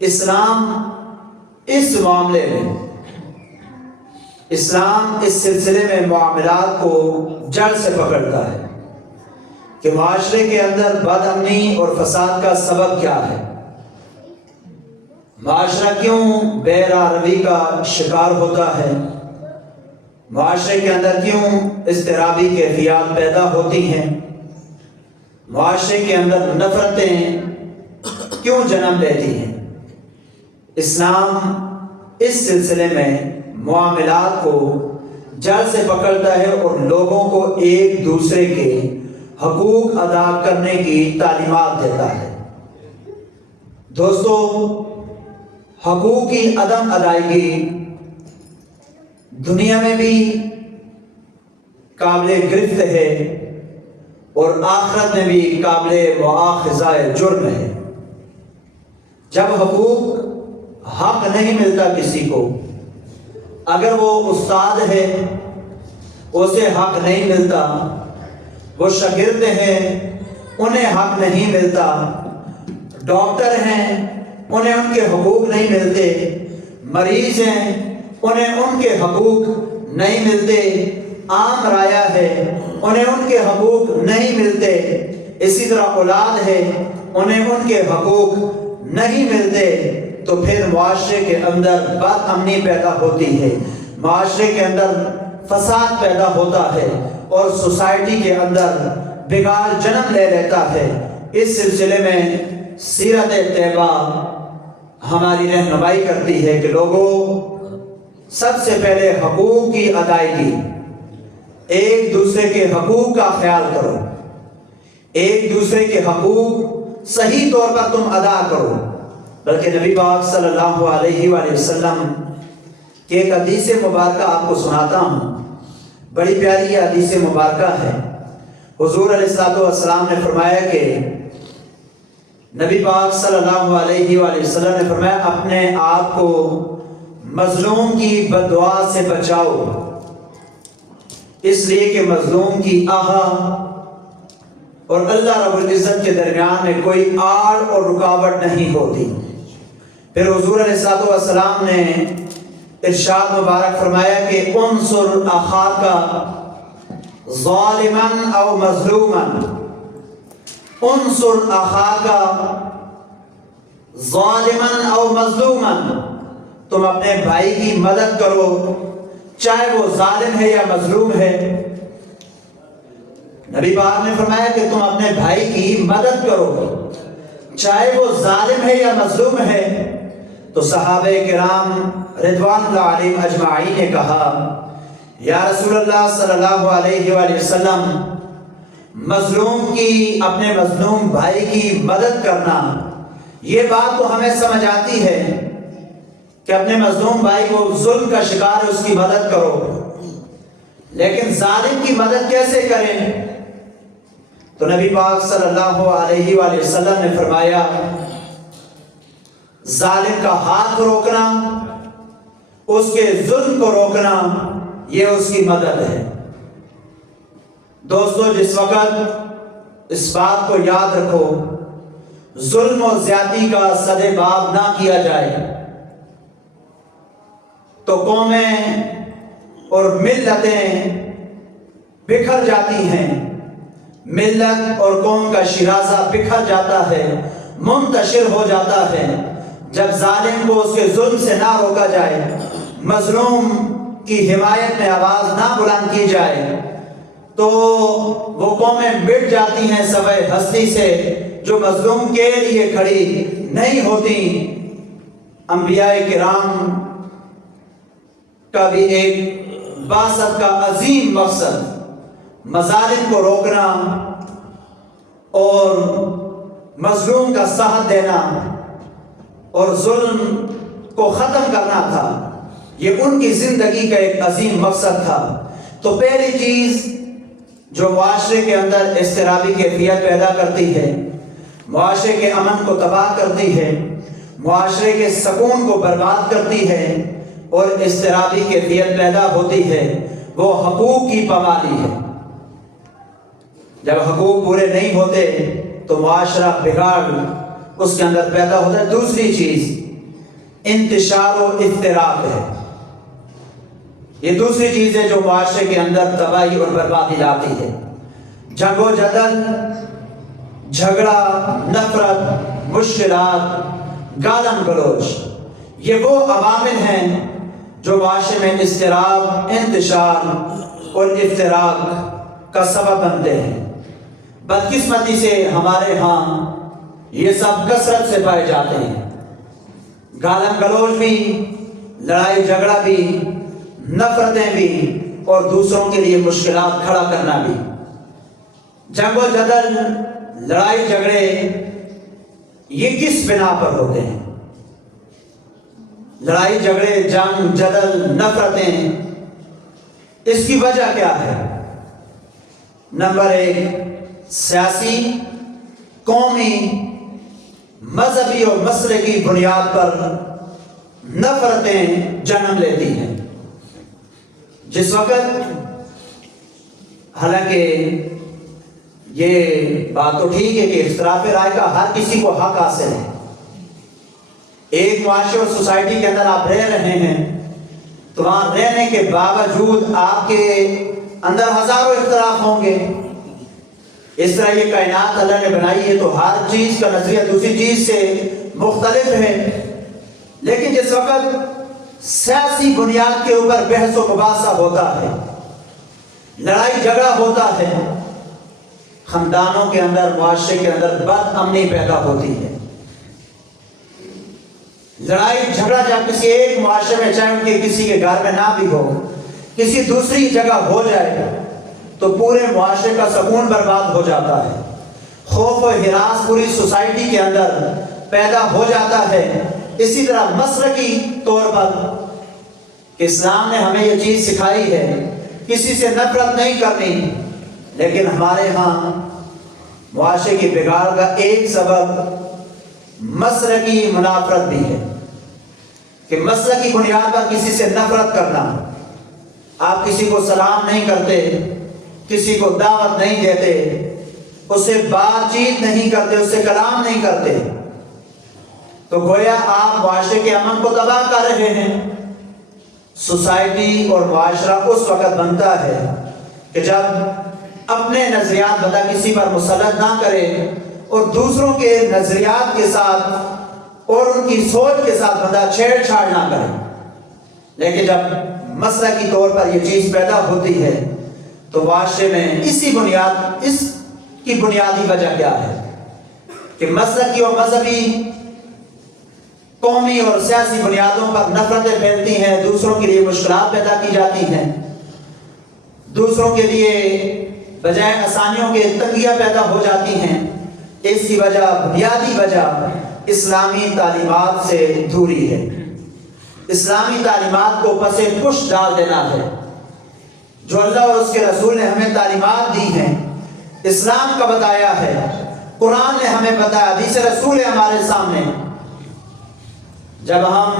اسلام اس معاملے میں، اسلام اس سلسلے میں معاملات کو جڑ سے پکڑتا ہے کہ معاشرے کے اندر بد امنی اور فساد کا سبب کیا ہے، معاشرہ کیوں بے راہ روی کا شکار ہوتا ہے، معاشرے کے اندر کیوں اضطرابی کیفیات پیدا ہوتی ہیں، معاشرے کے اندر نفرتیں کیوں جنم لیتی ہیں۔ اسلام اس سلسلے میں معاملات کو جڑ سے پکڑتا ہے اور لوگوں کو ایک دوسرے کے حقوق ادا کرنے کی تعلیمات دیتا ہے۔ دوستو، حقوق کی عدم ادائیگی دنیا میں بھی قابل گرفت ہے اور آخرت میں بھی قابل مؤاخذہ جرم ہے۔ جب حقوق حق نہیں ملتا کسی کو، اگر وہ استاد ہے اسے حق نہیں ملتا، وہ شاگرد ہیں انہیں حق نہیں ملتا، ڈاکٹر ہیں انہیں ان کے حقوق نہیں ملتے، مریض ہیں انہیں ان کے حقوق نہیں ملتے، عام رعایا ہے انہیں ان کے حقوق نہیں ملتے، اسی طرح اولاد ہے انہیں ان کے حقوق نہیں ملتے، تو پھر معاشرے کے اندر بد امنی پیدا ہوتی ہے، معاشرے کے اندر فساد پیدا ہوتا ہے اور سوسائٹی کے اندر بگاڑ جنم لے لیتا ہے۔ اس سلسلے میں سیرت طیبہ ہماری رہنمائی کرتی ہے کہ لوگوں، سب سے پہلے حقوق کی ادائیگی، ایک دوسرے کے حقوق کا خیال کرو، ایک دوسرے کے حقوق صحیح طور پر تم ادا کرو۔ بلکہ نبی پاک صلی اللہ علیہ وآلہ وسلم کی ایک حدیث مبارکہ آپ کو سناتا ہوں، بڑی پیاری یہ حدیث مبارکہ ہے۔ حضور علیہ السلام نے فرمایا کہ نبی پاک صلی اللہ علیہ وآلہ وسلم نے فرمایا، اپنے آپ کو مظلوم کی بد دعا سے بچاؤ، اس لیے کہ مظلوم کی آہ اور اللہ رب العزت کے درمیان میں کوئی آڑ اور رکاوٹ نہیں ہوتی۔ پھر حضور علیہ السلام نے ارشاد مبارک فرمایا کہ انصر اخاک ظالما او مظلوما، انصر اخاک ظالما او مظلوما، تم اپنے بھائی کی مدد کرو چاہے وہ ظالم ہے یا مظلوم ہے۔ نبی پاک نے فرمایا کہ تم اپنے بھائی کی مدد کرو چاہے وہ ظالم ہے یا مظلوم ہے۔ تو صحابہ کرام رضوان اللہ علیہم اجمعین نے کہا، یا رسول اللہ صلی اللہ علیہ وآلہ وسلم، مظلوم کی، اپنے مظلوم بھائی کی مدد کرنا، یہ بات تو ہمیں سمجھ آتی ہے کہ اپنے مظلوم بھائی کو ظلم کا شکار ہے اس کی مدد کرو، لیکن ظالم کی مدد کیسے کریں؟ تو نبی پاک صلی اللہ علیہ وآلہ وسلم نے فرمایا، ظالم کا ہاتھ روکنا، اس کے ظلم کو روکنا، یہ اس کی مدد ہے۔ دوستو، جس وقت اس بات کو یاد رکھو، ظلم و زیادتی کا سدے باب نہ کیا جائے تو قومیں اور ملتیں بکھر جاتی ہیں، ملت اور قوم کا شیرازہ بکھر جاتا ہے، منتشر ہو جاتا ہے۔ جب ظالم کو اس کے ظلم سے نہ روکا جائے، مظلوم کی حمایت میں آواز نہ بلند کی جائے، تو وہ قومیں مٹ جاتی ہیں سوائے ہستی سے جو مظلوم کے لیے کھڑی نہیں ہوتی۔ انبیاء کرام کا بھی ایک بعثت کا عظیم مقصد مظالم کو روکنا اور مظلوم کا ساتھ دینا اور ظلم کو ختم کرنا تھا، یہ ان کی زندگی کا ایک عظیم مقصد تھا۔ تو پہلی چیز جو معاشرے کے اندر اضطرابی کیفیت پیدا کرتی ہے، معاشرے کے امن کو تباہ کرتی ہے، معاشرے کے سکون کو برباد کرتی ہے اور اضطرابی کیفیت پیدا ہوتی ہے، وہ حقوق کی پامالی ہے۔ جب حقوق پورے نہیں ہوتے تو معاشرہ بگاڑ اس کے اندر پیدا ہوتا ہے۔ دوسری چیز، انتشار و افتراق ہے۔ یہ دوسری چیز ہے جو معاشرے کے اندر تباہی اور بربادی لاتی ہے۔ جنگ و جدل، جھگڑا، نفرت، مشکلات، گالم گلوچ، یہ وہ عوامل ہیں جو معاشرے میں اضطراب، انتشار اور افتراق کا سبب بنتے ہیں۔ بدقسمتی سے ہمارے ہاں یہ سب کثرت سے پائے جاتے ہیں۔ گالم گلوچ بھی، لڑائی جھگڑا بھی، نفرتیں بھی، اور دوسروں کے لیے مشکلات کھڑا کرنا بھی۔ جنگ و جدل، لڑائی جھگڑے، یہ کس بنا پر ہوتے ہیں؟ لڑائی جھگڑے، جنگ جدل، نفرتیں، اس کی وجہ کیا ہے؟ نمبر 1، سیاسی، قومی، مذہبی اور مسلکی بنیاد پر نفرتیں جنم لیتی ہیں۔ جس وقت، حالانکہ یہ بات تو ٹھیک ہے کہ اختلاف رائے کا ہر کسی کو حق حاصل ہے۔ ایک معاشرے اور سوسائٹی کے اندر آپ رہ رہے ہیں تو وہاں رہنے کے باوجود آپ کے اندر ہزاروں اختلاف ہوں گے۔ اس طرح یہ کائنات اللہ نے بنائی ہے تو ہر چیز کا نظریہ دوسری چیز سے مختلف ہے۔ لیکن جس وقت سیاسی بنیاد کے اوپر بحث و مباحثہ ہوتا ہے، لڑائی جھگڑا ہوتا ہے، خاندانوں کے اندر، معاشرے کے اندر بد امنی پیدا ہوتی ہے۔ لڑائی جھگڑا جب کسی ایک معاشرے میں، چاہے ان کے کسی کے گھر میں نہ بھی ہو، کسی دوسری جگہ ہو جائے تو پورے معاشرے کا سکون برباد ہو جاتا ہے۔ خوف و ہراس پوری سوسائٹی کے اندر پیدا ہو جاتا ہے۔ اسی طرح مسلکی طور پر اسلام نے ہمیں یہ چیز سکھائی ہے، کسی سے نفرت نہیں کرنی، لیکن ہمارے ہاں معاشرے کی بگاڑ کا ایک سبب مسلکی منافرت بھی ہے کہ مسلکی بنیاد پر کسی سے نفرت کرنا۔ آپ کسی کو سلام نہیں کرتے، کسی کو دعوت نہیں دیتے، اس سے بات چیت نہیں کرتے، اس سے کلام نہیں کرتے، تو گویا آپ معاشرے کے امن کو تباہ کر رہے ہیں۔ سوسائٹی اور معاشرہ اس وقت بنتا ہے کہ جب اپنے نظریات بندہ کسی پر مسلط نہ کرے اور دوسروں کے نظریات کے ساتھ اور ان کی سوچ کے ساتھ بندہ چھیڑ چھاڑ نہ کرے۔ لیکن جب مسلکی طور پر یہ چیز پیدا ہوتی ہے تو معاشرے میں اس کی بنیادی وجہ کیا ہے کہ مسلکی اور مذہبی، قومی اور سیاسی بنیادوں پر نفرتیں پھیلتی ہیں، دوسروں کے لیے مشکلات پیدا کی جاتی ہیں، دوسروں کے لیے بجائے آسانیوں کے تنگیاں پیدا ہو جاتی ہیں۔ اس کی وجہ، بنیادی وجہ اسلامی تعلیمات سے دوری ہے۔ اسلامی تعلیمات کو پس پش ڈال دینا ہے۔ جو اللہ اور اس کے رسول نے ہمیں تعلیمات دی ہیں، اسلام کا بتایا ہے، قرآن نے ہمیں بتایا، حدیث رسول ہے ہمارے سامنے، جب ہم